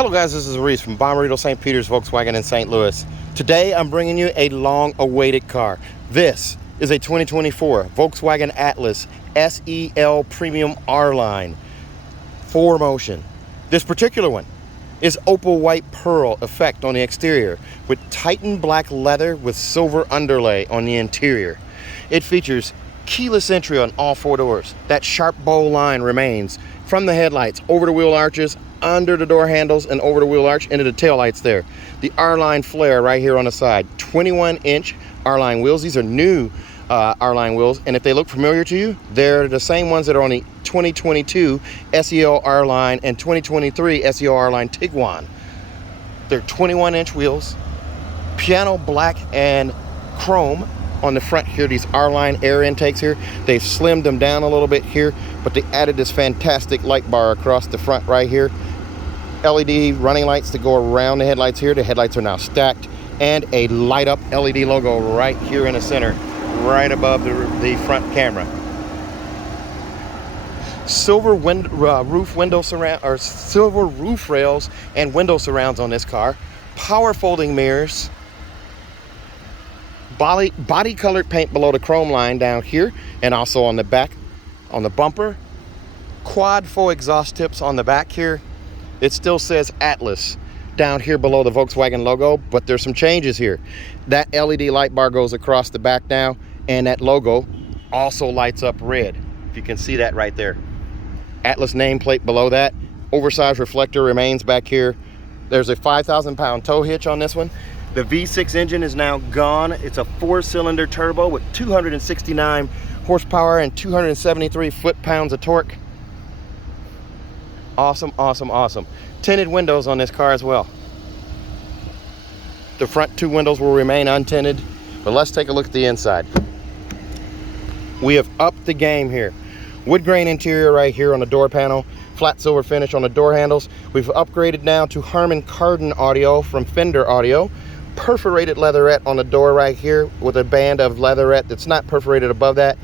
Hello guys, this is Reese from Bommarito St. Peter's Volkswagen in St. Louis. Today I'm bringing you a long-awaited car. This is a 2024 Volkswagen Atlas SEL Premium R-Line 4Motion. This particular one is opal white pearl effect on the exterior with Titan black leather with silver underlay on the interior. It features keyless entry on all four doors. That sharp bow line remains from the headlights over the wheel arches, under the door handles, and over the wheel arch into the tail lights there. The R-Line flare right here on the side. 21-inch R-Line wheels. These are new R-Line wheels, and if they look familiar to you, they're the same ones that are on the 2022 SEL R-Line and 2023 SEL R-Line Tiguan. They're 21-inch wheels, piano black and chrome on the front here. These R-Line air intakes here, they've slimmed them down a little bit here, but they added this fantastic light bar across the front right here. LED running lights to go around the headlights here. The headlights are now stacked, and a light up LED logo right here in the center, right above the front camera. Silver roof window surround, or silver roof rails and window surrounds on this car. Power folding mirrors. Body colored paint below the chrome line down here, and also on the back, on the bumper. Quad faux exhaust tips on the back here. It still says Atlas down here below the Volkswagen logo, but there's some changes here. That LED light bar goes across the back now, and that logo also lights up red. If you can see that right there. Atlas nameplate below that. Oversized reflector remains back here. There's a 5,000-pound tow hitch on this one. The V6 engine is now gone. It's a 4-cylinder turbo with 269 horsepower and 273 foot-pounds of torque. Awesome, awesome, awesome. Tinted windows on this car as well. The front two windows will remain untinted, but let's take a look at the inside. We have upped the game here. Wood grain interior right here on the door panel. Flat silver finish on the door handles. We've upgraded now to Harman Kardon audio from Fender Audio. Perforated leatherette on the door right here with a band of leatherette that's not perforated above that.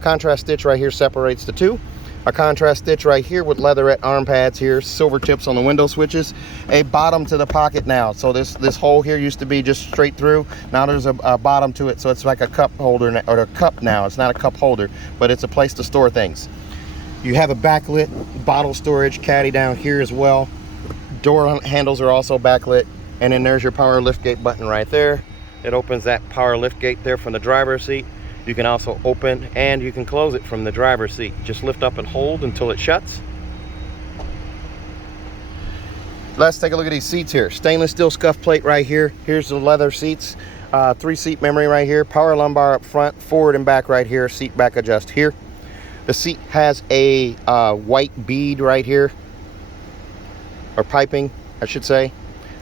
Contrast stitch right here separates the two. A contrast stitch right here with leatherette arm pads here. Silver tips on the window switches. A bottom to the pocket now. So this hole here used to be just straight through. Now there's a bottom to it, so it's like a cup holder, or a cup now. It's not a cup holder, but it's a place to store things. You have a backlit bottle storage caddy down here as well. Door handles are also backlit. And then there's your power liftgate button right there. It opens that power liftgate there from the driver's seat. You can also open and you can close it from the driver's seat. Just lift up and hold until it shuts. Let's take a look at these seats here. Stainless steel scuff plate right here. Here's the leather seats. 3-seat memory right here. Power lumbar up front, forward and back right here. Seat back adjust here. The seat has a white bead right here, or piping, I should say,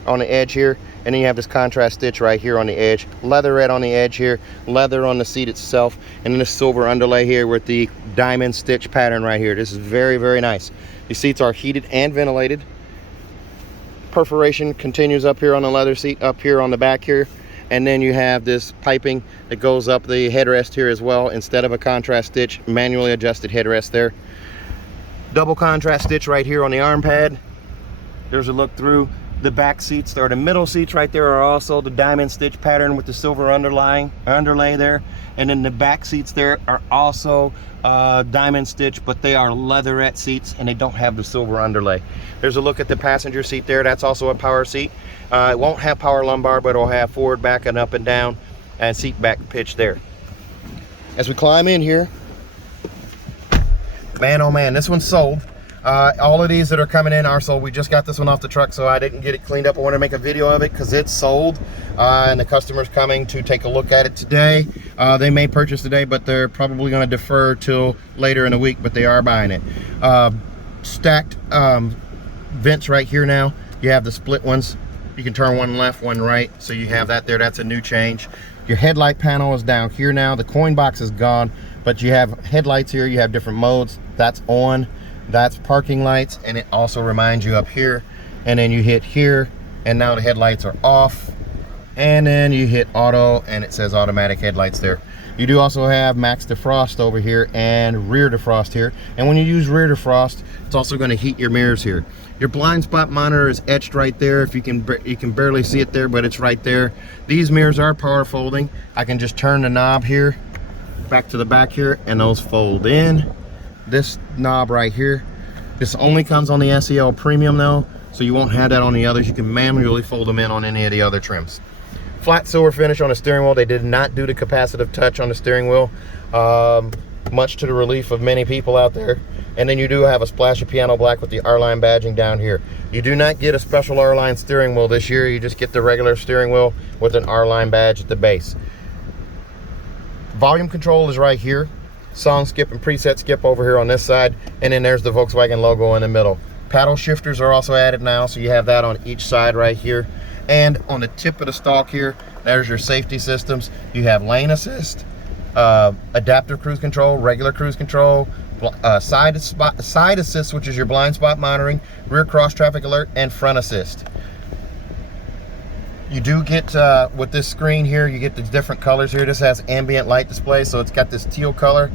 on the edge here. And then you have this contrast stitch right here on the edge. Leatherette on the edge here. Leather on the seat itself. And then the silver underlay here with the diamond stitch pattern right here. This is very, very nice. These seats are heated and ventilated. Perforation continues up here on the leather seat, up here on the back here. And then you have this piping that goes up the headrest here as well. Instead of a contrast stitch, manually adjusted headrest there. Double contrast stitch right here on the arm pad. There's a look through. The back seats, or the middle seats right there, are also the diamond stitch pattern with the silver underlay there. And then the back seats there are also diamond stitch, but they are leatherette seats and they don't have the silver underlay. There's a look at the passenger seat there. That's also a power seat. It won't have power lumbar, but it'll have forward, back, and up and down, and seat back pitch there. As we climb in here, man, oh man, this one's sold. All of these that are coming in are sold. We just got this one off the truck, so I didn't get it cleaned up. I want to make a video of it because it's sold, and the customer's coming to take a look at it today. They may purchase today, but they're probably going to defer till later in the week, but they are buying it. Stacked vents right here now. You have the split ones. You can turn one left, one right, so you have that there. That's a new change. Your headlight panel is down here now. The coin box is gone, but you have headlights here. You have different modes. That's on. That's parking lights, and it also reminds you up here. And then you hit here, and now the headlights are off. and then you hit auto and it says automatic headlights there. You do also have max defrost over here and rear defrost here, and when you use rear defrost, it's also going to heat your mirrors here. Your blind spot monitor is etched right there. If you can barely see it there, but it's right there. These mirrors are power folding. I can just turn the knob here back to the back here and those fold in. This knob right here, this only comes on the SEL Premium though, so you won't have that on the others. You can manually fold them in on any of the other trims. Flat silver finish on the steering wheel. They did not do the capacitive touch on the steering wheel, much to the relief of many people out there. And then you do have a splash of piano black with the R-Line badging down here. You do not get a special R-Line steering wheel this year. You just get the regular steering wheel with an R-Line badge at the base. Volume control is right here. Song skip and preset skip over here on this side. And then there's the Volkswagen logo in the middle. Paddle shifters are also added now, so you have that on each side right here. And on the tip of the stalk here, there's your safety systems. You have lane assist, adaptive cruise control, regular cruise control, side assist, which is your blind spot monitoring, rear cross traffic alert, and front assist. You do get, with this screen here, you get the different colors here. This has ambient light display, so it's got this teal color.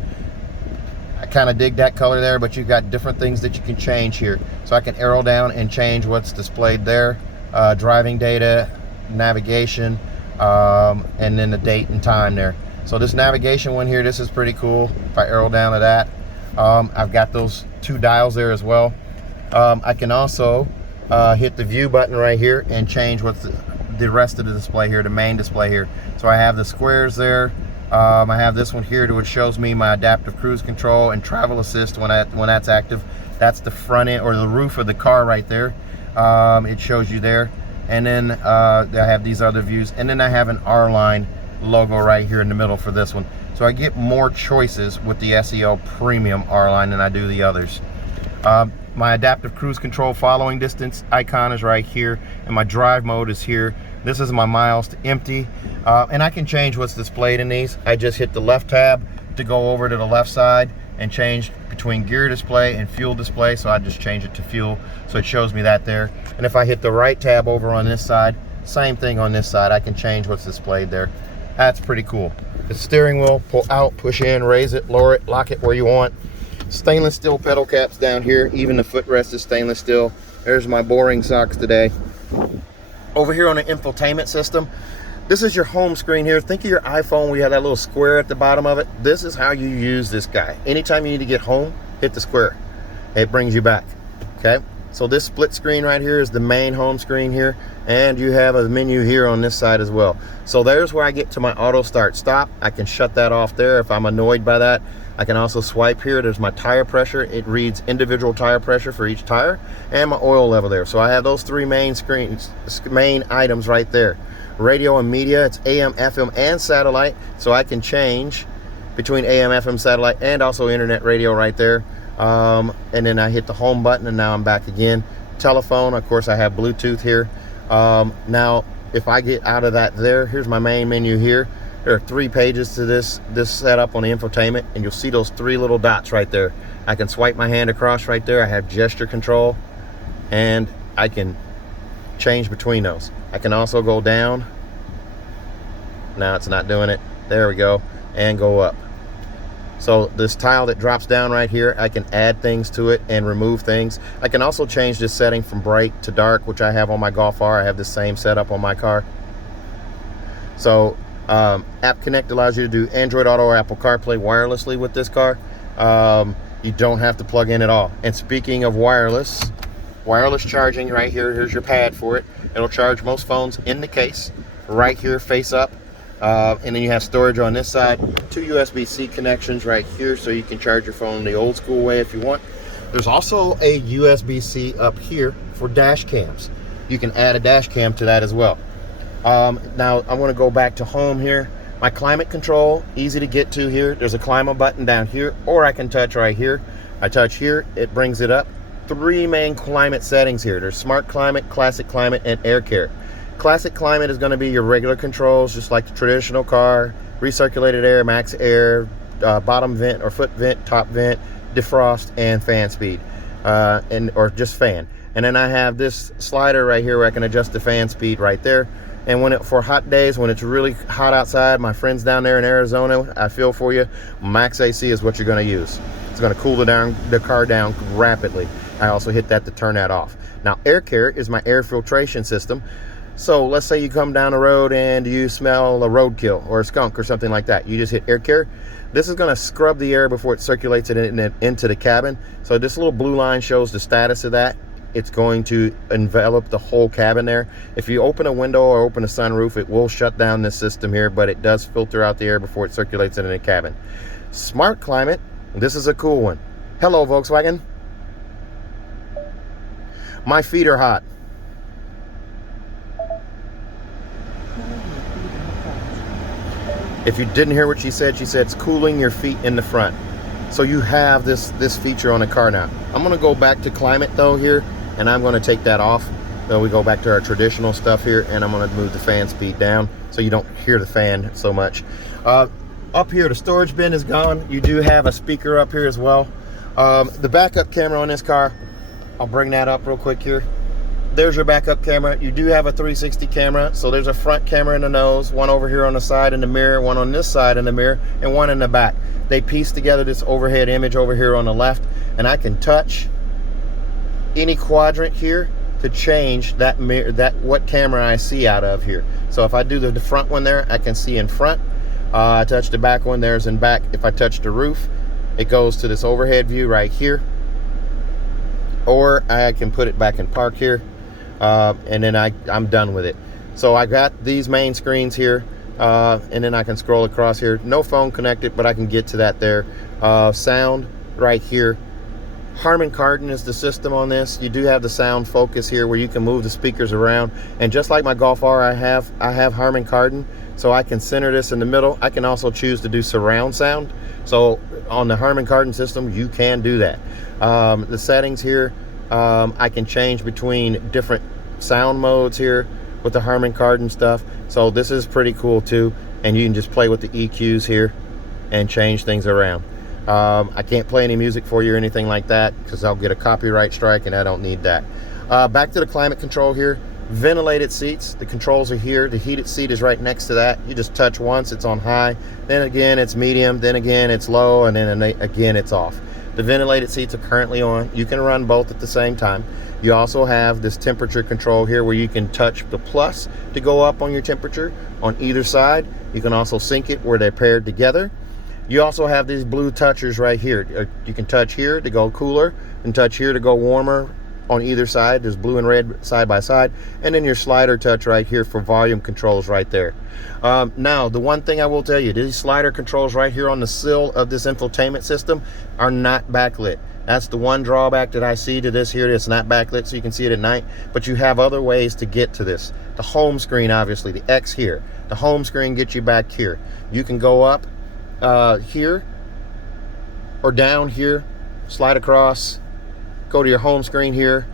I kind of dig that color there, but you've got different things that you can change here. So I can arrow down and change what's displayed there. Driving data, navigation, and then the date and time there. So this navigation one here, this is pretty cool. If I arrow down to that, I've got those two dials there as well. I can also hit the view button right here and change what's the rest of the display here, the main display here. So I have the squares there. I have this one here which shows me my adaptive cruise control and travel assist when that's active. That's the front end or the roof of the car right there. It shows you there. And then I have these other views, and then I have an R-Line logo right here in the middle for this one. So I get more choices with the SEL Premium R-Line than I do the others. My adaptive cruise control following distance icon is right here, and my drive mode is here. This is my miles to empty, and I can change what's displayed in these. I just hit the left tab to go over to the left side and change between gear display and fuel display. So I just change it to fuel, so it shows me that there. And if I hit the right tab over on this side, same thing on this side, I can change what's displayed there. That's pretty cool. The steering wheel, pull out, push in, raise it, lower it, lock it where you want. Stainless steel pedal caps down here. Even the footrest is stainless steel. There's my boring socks today. Over here on the infotainment system, this is your home screen here. Think of your iPhone. We have that little square at the bottom of it. This is how you use this guy. Anytime you need to get home, hit the square. It brings you back. Okay, so this split screen right here is the main home screen here, and you have a menu here on this side as well. So there's where I get to my auto start stop. I can shut that off there if I'm annoyed by that. I can also swipe here. There's my tire pressure. It reads individual tire pressure for each tire, and my oil level there. So I have those three main items right there. Radio and media, it's AM, FM, and satellite. So I can change between AM, FM, satellite, and also internet radio right there. And then I hit the home button, and now I'm back again. Telephone, of course, I have Bluetooth here. Now, if I get out of that there, here's my main menu here. There are 3 pages to this setup on the infotainment, and you'll see those 3 little dots right there. I can swipe my hand across right there. I have gesture control, and I can change between those. I can also go down. Now it's not doing it. There we go. And go up. So this tile that drops down right here, I can add things to it and remove things. I can also change this setting from bright to dark, which I have on my Golf R. I have the same setup on my car. So App Connect allows you to do Android Auto or Apple CarPlay wirelessly with this car. You don't have to plug in at all. And speaking of wireless charging right here, here's your pad for it. It'll charge most phones in the case, right here face up. And then you have storage on this side, 2 USB-C connections right here, so you can charge your phone the old school way if you want. There's also a USB-C up here for dash cams. You can add a dash cam to that as well. Now I want to go back to home here. My climate control, easy to get to here. There's a climate button down here, or I can touch right here. I touch here, it brings it up. 3 main climate settings here. There's smart climate, classic climate, and air care. Classic climate is going to be your regular controls, just like the traditional car. Recirculated air, max air, bottom vent or foot vent, top vent, defrost, and fan speed, or just fan. And then I have this slider right here where I can adjust the fan speed right there. And for hot days, when it's really hot outside, my friends down there in Arizona, I feel for you, max AC is what you're going to use. It's going to cool the car down rapidly. I also hit that to turn that off. Now, air care is my air filtration system. So let's say you come down the road and you smell a roadkill or a skunk or something like that. You just hit air care. This is going to scrub the air before it circulates it into the cabin. So this little blue line shows the status of that. It's going to envelop the whole cabin there. If you open a window or open a sunroof, it will shut down this system here, but it does filter out the air before it circulates into the cabin. Smart climate, this is a cool one. Hello, Volkswagen. My feet are hot. If you didn't hear what she said it's cooling your feet in the front. So you have this feature on the car now. I'm gonna go back to climate though here, and I'm gonna take that off. Then we go back to our traditional stuff here, and I'm gonna move the fan speed down so you don't hear the fan so much. Up here, the storage bin is gone. You do have a speaker up here as well. The backup camera on this car, I'll bring that up real quick here. There's your backup camera. You do have a 360 camera. So there's a front camera in the nose, one over here on the side in the mirror, one on this side in the mirror, and one in the back. They piece together this overhead image over here on the left, and I can touch any quadrant here to change that mirror, what camera I see out of here. So if I do the front one there, I can see in front. I touch the back one, there's in back. If I touch the roof, it goes to this overhead view right here. Or I can put it back in park here. And then I'm done with it. So I got these main screens here, and then I can scroll across here. No phone connected, but I can get to that there. Sound right here. Harman Kardon is the system on this. You do have the sound focus here where you can move the speakers around. And just like my Golf R, I have Harman Kardon, so I can center this in the middle. I can also choose to do surround sound. So on the Harman Kardon system, you can do that. The settings here, I can change between different sound modes here with the Harman Kardon stuff. So this is pretty cool too. And you can just play with the EQs here and change things around. I can't play any music for you or anything like that because I'll get a copyright strike, and I don't need that. Back to the climate control here. Ventilated seats. The controls are here. The heated seat is right next to that. You just touch once, it's on high. Then again, it's medium. Then again, it's low. And then again, it's off. The ventilated seats are currently on. You can run both at the same time. You also have this temperature control here where you can touch the plus to go up on your temperature on either side. You can also sync it where they're paired together. You also have these blue touchers right here. You can touch here to go cooler and touch here to go warmer on either side. There's blue and red side by side. And then your slider touch right here for volume controls right there. Now, the one thing I will tell you, these slider controls right here on the sill of this infotainment system are not backlit. That's the one drawback that I see to this here. It's not backlit, so you can see it at night. But you have other ways to get to this. The home screen, obviously, the X here. The home screen gets you back here. You can go up here or down here, slide across, go to your home screen here,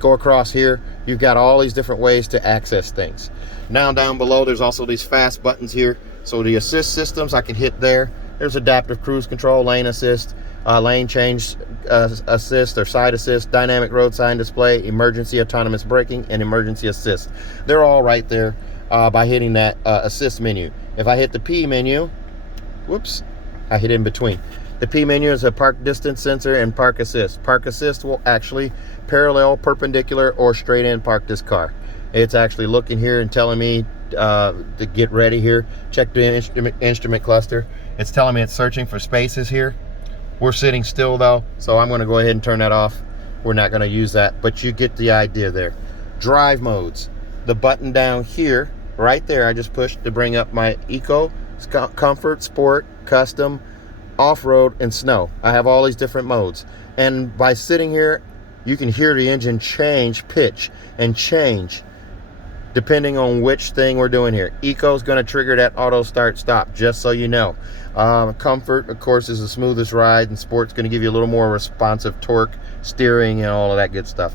go across here. You've got all these different ways to access things. Now down below, there's also these fast buttons here. So the assist systems, I can hit there. There's adaptive cruise control, lane assist, lane change assist or side assist, dynamic road sign display, emergency autonomous braking, and emergency assist. They're all right there by hitting that assist menu. If I hit the P menu, whoops, I hit in between. The P menu is a park distance sensor and park assist. Park assist will actually parallel, perpendicular, or straight in park this car. It's actually looking here and telling me to get ready here. Check the instrument cluster. It's telling me it's searching for spaces here. We're sitting still though, so I'm going to go ahead and turn that off. We're not going to use that, but you get the idea there. Drive modes. The button down here, right there, I just pushed to bring up my Eco, Comfort, Sport, Custom, Off-Road, and Snow. I have all these different modes. And by sitting here, you can hear the engine change pitch and change depending on which thing we're doing here. Eco is going to trigger that auto start stop, just so you know. Comfort, of course, is the smoothest ride, and Sport's going to give you a little more responsive torque, steering, and all of that good stuff.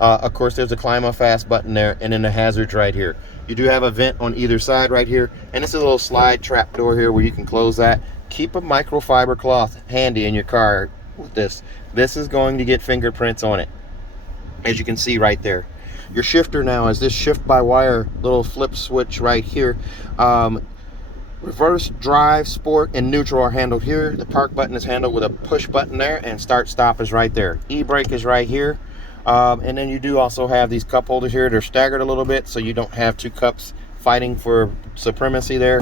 Of course, there's a climb fast button there, and then the hazards right here. You do have a vent on either side right here, and it's a little slide trap door here where you can close that. Keep a microfiber cloth handy in your car with this. This is going to get fingerprints on it. as you can see right there. Your shifter now is this shift by wire little flip switch right here. Reverse, drive, sport, and neutral are handled here. The park button is handled with a push button there, and start stop is right there. E-brake is right here. And then you do also have these cup holders here. They're staggered a little bit so you don't have two cups fighting for supremacy there.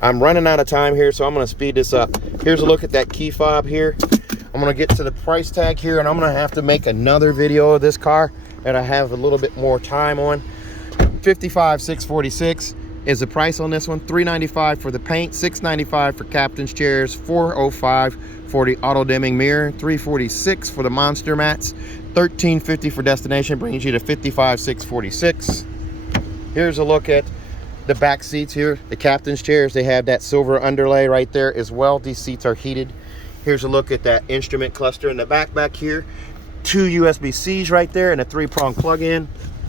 I'm running out of time here, so I'm going to speed this up. Here's a look at that key fob here. I'm going to get to the price tag here, and I'm going to have to make another video of this car that I have a little bit more time on. $55,646 is the price on this one. $395 for the paint, $695 for captain's chairs, $405 for the auto dimming mirror, $346 for the monster mats, $1350 for destination, brings you to $55,646. Here's a look at the back seats here. The captain's chairs, they have that silver underlay right there as well. These seats are heated. Here's a look at that instrument cluster in the back here. 2 USB-Cs right there and a 3-prong plug-in.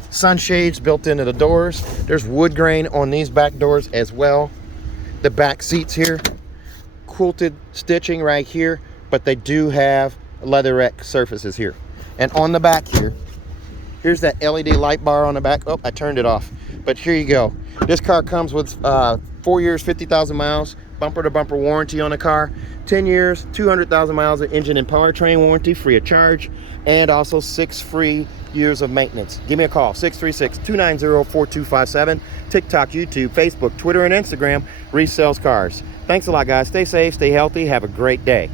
Sunshades built into the doors. There's wood grain on these back doors as well. The back seats here, quilted stitching right here, but they do have leatherette surfaces here. And on the back here, here's that LED light bar on the back. Oh, I turned it off, but here you go. This car comes with 4 years, 50,000 miles, bumper to bumper warranty on the car, 10 years, 200,000 miles of engine and powertrain warranty free of charge, and also 6 free years of maintenance. Give me a call, 636-290-4257. TikTok, YouTube, Facebook, Twitter, and Instagram. Reese Sells Cars. Thanks a lot, guys. Stay safe, stay healthy, have a great day.